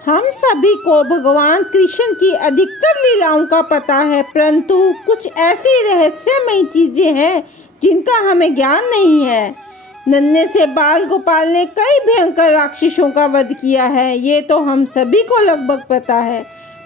हम सभी को भगवान कृष्ण की अधिकतर लीलाओं का पता है, परंतु कुछ ऐसी रहस्यमयी चीजें हैं जिनका हमें ज्ञान नहीं है। नन्हे से बाल गोपाल ने कई भयंकर राक्षसों का वध किया है, ये तो हम सभी को लगभग पता है,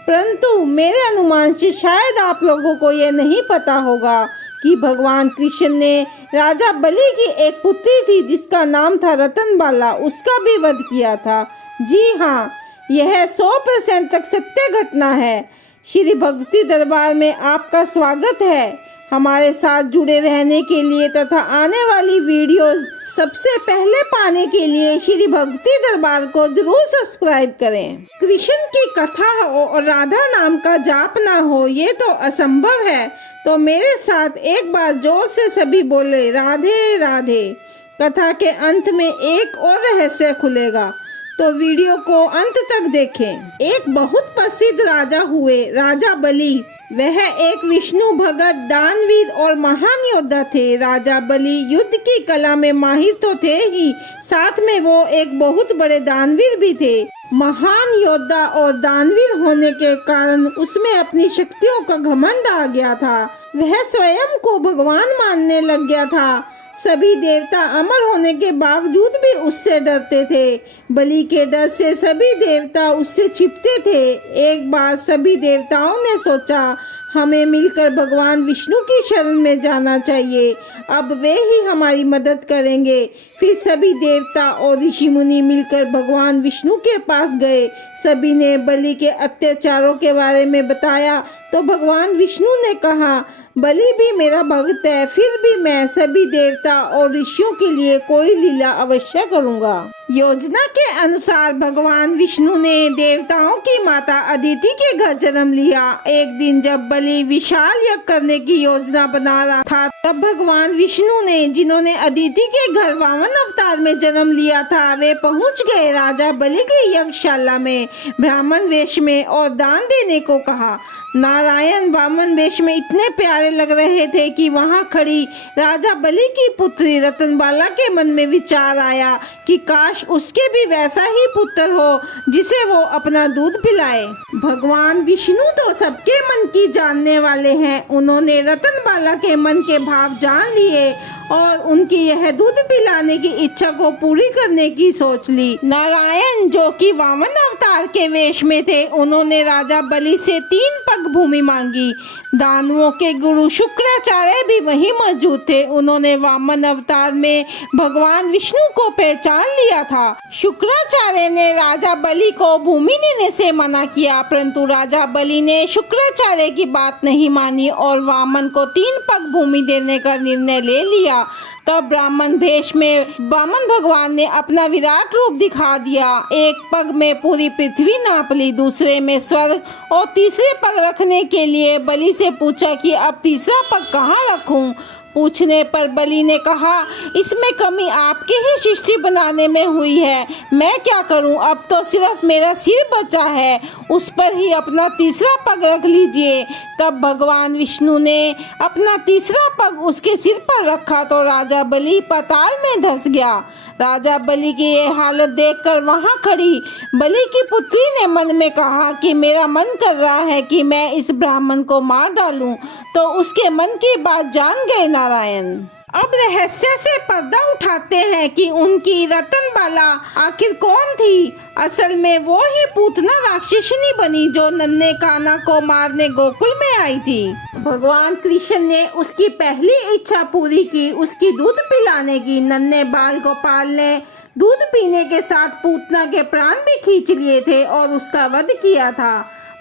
परंतु मेरे अनुमान से शायद आप लोगों को ये नहीं पता होगा कि भगवान कृष्ण ने राजा बलि की एक पुत्री थी जिसका नाम था रतनबाला, उसका भी वध किया था। जी हाँ, यह 100% तक सत्य घटना है। श्री भक्ति दरबार में आपका स्वागत है। हमारे साथ जुड़े रहने के लिए तथा आने वाली वीडियोस सबसे पहले पाने के लिए श्री भक्ति दरबार को जरूर सब्सक्राइब करें। कृष्ण की कथा हो और राधा नाम का जाप ना हो, ये तो असंभव है। तो मेरे साथ एक बार जोर से सभी बोले राधे राधे। कथा के अंत में एक और रहस्य खुलेगा, तो वीडियो को अंत तक देखें। एक बहुत प्रसिद्ध राजा हुए, राजा बलि। वह एक विष्णु भगत, दानवीर और महान योद्धा थे। राजा बलि युद्ध की कला में माहिर तो थे ही, साथ में वो एक बहुत बड़े दानवीर भी थे। महान योद्धा और दानवीर होने के कारण उसमें अपनी शक्तियों का घमंड आ गया था। वह स्वयं को भगवान मानने लग गया था। सभी देवता अमर होने के बावजूद भी उससे डरते थे। बलि के डर से सभी देवता उससे छिपते थे। एक बार सभी देवताओं ने सोचा, हमें मिलकर भगवान विष्णु की शरण में जाना चाहिए, अब वे ही हमारी मदद करेंगे। फिर सभी देवता और ऋषि मुनि मिलकर भगवान विष्णु के पास गए। सभी ने बलि के अत्याचारों के बारे में बताया तो भगवान विष्णु ने कहा, बलि भी मेरा भक्त है, फिर भी मैं सभी देवता और ऋषियों के लिए कोई लीला अवश्य करूंगा। योजना के अनुसार भगवान विष्णु ने देवताओं की माता अदिति के घर जन्म लिया। एक दिन जब बलि विशाल यज्ञ करने की योजना बना रहा था, तब भगवान विष्णु ने, जिन्होंने अदिति के घर वामन अवतार में जन्म लिया था, वे पहुंच गए राजा बलि की यज्ञशाला में ब्राह्मण वेश में और दान देने को कहा। नारायण वामन वेश में इतने प्यारे लग रहे थे कि वहां खड़ी राजा बलि की पुत्री रतनबाला के मन में विचार आया कि काश उसके भी वैसा ही पुत्र हो जिसे वो अपना दूध पिलाए। भगवान विष्णु तो सबके मन की जानने वाले हैं। उन्होंने रतनबाला के मन के भाव जान लिए और उनकी यह दूध पिलाने की इच्छा को पूरी करने की सोच ली। नारायण, जो कि वामन अवतार के वेश में थे, उन्होंने राजा बलि से 3 पग भूमि मांगी। दानवों के गुरु शुक्राचार्य भी वहीं मौजूद थे। उन्होंने वामन अवतार में भगवान विष्णु को पहचान लिया था। शुक्राचार्य ने राजा बलि को भूमि देने से मना किया, परंतु राजा बलि ने शुक्राचार्य की बात नहीं मानी और वामन को 3 पग भूमि देने का निर्णय ले लिया। तब ब्राह्मण भेष में वामन भगवान ने अपना विराट रूप दिखा दिया। एक पग में पूरी पृथ्वी नाप ली, दूसरे में स्वर्ग और तीसरे पग रखने के लिए बलि से पूछा कि अब तीसरा पग कहाँ रखूं। पूछने पर बलि ने कहा, इसमें कमी आपकी ही सृष्टि बनाने में हुई है, मैं क्या करूं, अब तो सिर्फ मेरा सिर बचा है, उस पर ही अपना तीसरा पग रख लीजिए। तब भगवान विष्णु ने अपना तीसरा पग उसके सिर पर रखा तो राजा बलि पाताल में धंस गया। राजा बलि की ये हालत देखकर वहां खड़ी बलि की पुत्री ने मन में कहा कि मेरा मन कर रहा है कि मैं इस ब्राह्मण को मार डालूं, तो उसके मन की बात जान गए नारायण। अब रहस्य से पर्दा उठाते हैं कि उनकी रतनबाला आखिर कौन थी। असल में वो ही पूतना राक्षसनी बनी जो नन्हे कान्हा को मारने गोकुल में आई थी। भगवान कृष्ण ने उसकी पहली इच्छा पूरी की, उसकी दूध पिलाने की। नन्हे बाल गोपाल ने दूध पीने के साथ पूतना के प्राण भी खींच लिए थे और उसका वध किया था।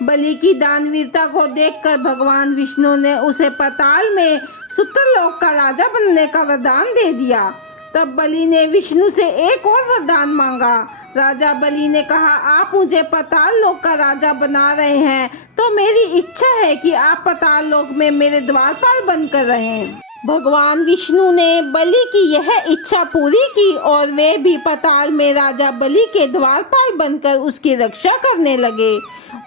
बलि की दानवीरता को देखकर भगवान विष्णु ने उसे पाताल में सुतरलोक का राजा बनने का वरदान दे दिया। तब बलि ने विष्णु से एक और वरदान मांगा। राजा बलि ने कहा, आप मुझे पाताल लोक का राजा बना रहे हैं तो मेरी इच्छा है कि आप पाताल लोक में मेरे द्वारपाल बनकर रहें। भगवान विष्णु ने बलि की यह इच्छा पूरी की और वे भी पाताल में राजा बलि के द्वारपाल बनकर उसकी रक्षा करने लगे।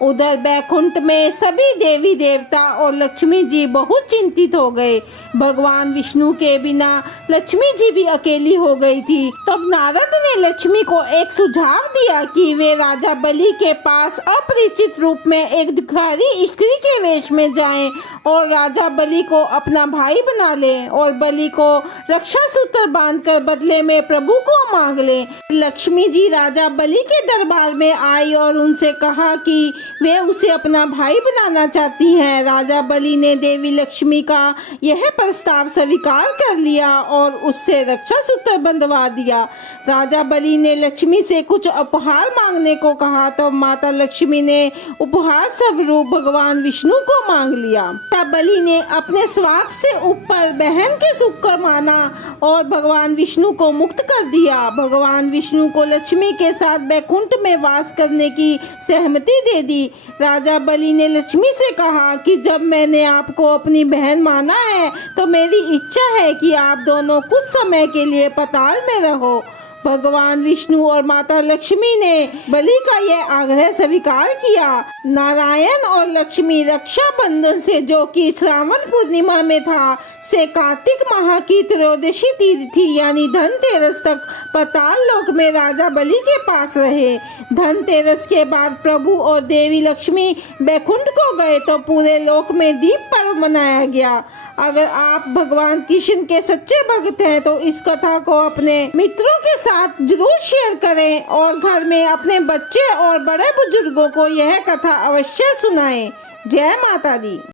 उधर बैकुंठ में सभी देवी देवता और लक्ष्मी जी बहुत चिंतित हो गए। भगवान विष्णु के बिना लक्ष्मी जी भी अकेली हो गई थी। तब नारद ने लक्ष्मी को एक सुझाव दिया कि वे राजा बलि के पास अपरिचित रूप में एक भिखारी स्त्री के वेश में जाएं और राजा बलि को अपना भाई बना लें और बलि को रक्षा सूत्र बांधकर बदले में प्रभु को मांग लें। लक्ष्मी जी राजा बलि के दरबार में आई और उनसे कहा कि वे उसे अपना भाई बनाना चाहती हैं। राजा बलि ने देवी लक्ष्मी का यह प्रस्ताव स्वीकार कर लिया और उससे रक्षा सूत्र बंधवा दिया। राजा बलि ने लक्ष्मी से कुछ उपहार मांगने को कहा तो माता लक्ष्मी ने उपहार स्वरूप भगवान विष्णु को मांग लिया। बलि ने अपने स्वार्थ से ऊपर बहन के सुख को माना और भगवान विष्णु को मुक्त कर दिया। भगवान विष्णु को लक्ष्मी के साथ बैकुंठ में वास करने की सहमति दे दी। राजा बलि ने लक्ष्मी से कहा कि जब मैंने आपको अपनी बहन माना है तो मेरी इच्छा है कि आप दोनों कुछ समय के लिए पाताल में रहो। भगवान विष्णु और माता लक्ष्मी ने बलि का यह आग्रह स्वीकार किया। नारायण और लक्ष्मी रक्षाबंधन से, जो कि श्रावण पूर्णिमा में था, से कार्तिक माह की त्रयोदशी तिथि यानी धनतेरस तक पाताल लोक में राजा बलि के पास रहे। धनतेरस के बाद प्रभु और देवी लक्ष्मी बैकुंठ को गए तो पूरे लोक में दीप पर्व मनाया गया। अगर आप भगवान कृष्ण के सच्चे भक्त हैं तो इस कथा को अपने मित्रों के साथ जरूर शेयर करें और घर में अपने बच्चे और बड़े बुजुर्गों को यह कथा अवश्य सुनाएं। जय माता दी।